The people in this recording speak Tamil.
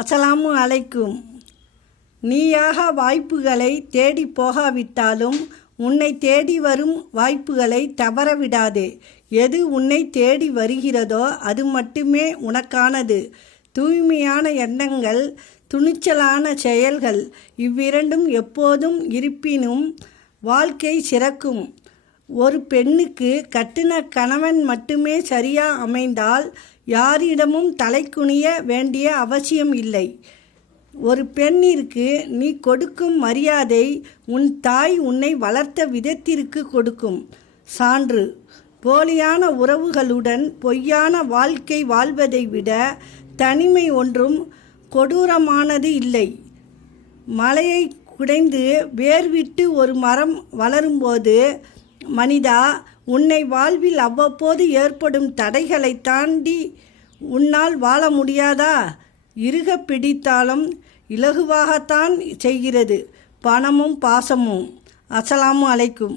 அஸ்ஸலாமு அலைக்கும். நீயாக வாய்ப்புகளை தேடி போகாவிட்டாலும் உன்னை தேடி வரும் வாய்ப்புகளை தவறவிடாதே. எது உன்னை தேடி வருகிறதோ அது மட்டுமே உனக்கானது. தூய்மையான எண்ணங்கள், துணிச்சலான செயல்கள் இவ்விரண்டும் எப்போதும் இருப்பினும் வாழ்க்கை சிறக்கும். ஒரு பெண்ணுக்கு கட்டின கணவன் மட்டுமே சரியா அமைந்தால் யாரிடமும் தலைக்குனிய வேண்டிய அவசியம் இல்லை. ஒரு பெண்ணிற்கு நீ கொடுக்கும் மரியாதை உன் தாய் உன்னை வளர்த்த விதத்திற்கு கொடுக்கும் சான்று. போலியான உறவுகளுடன் பொய்யான வாழ்க்கை வாழ்வதை விட தனிமை ஒன்றும் கொடூரமானது இல்லை. மலையை குடைந்து வேர்விட்டு ஒரு மரம் வளரும்போது, மனிதா, உன்னை வாழ்வில் அவ்வப்போது ஏற்படும் தடைகளை தாண்டி உன்னால் வாழ முடியாதா? இறுக பிடித்தாலும் இலகுவாகத்தான் செய்கிறது பணமும் பாசமும். அஸ்ஸலாமு அலைக்கும்.